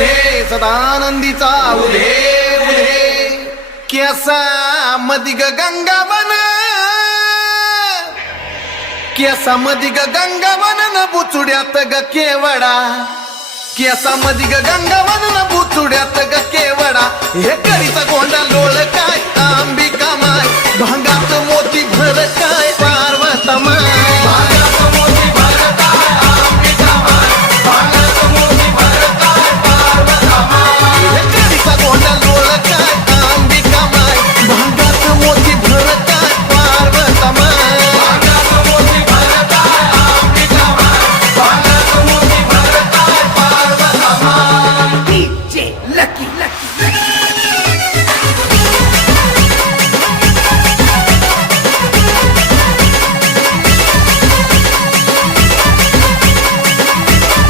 उधे सदानंदीचा उधे उधे केसा मधी ग गंगावन केसा मधी ग गंगावन न बुचुड्यात ग केवडा केसा मधी ग गंगावन न बुचुड्यात ग केवडा हे करीचा गोंडा लोळ काय अंबिका माय भांगात मोती भर काय पार्वता माय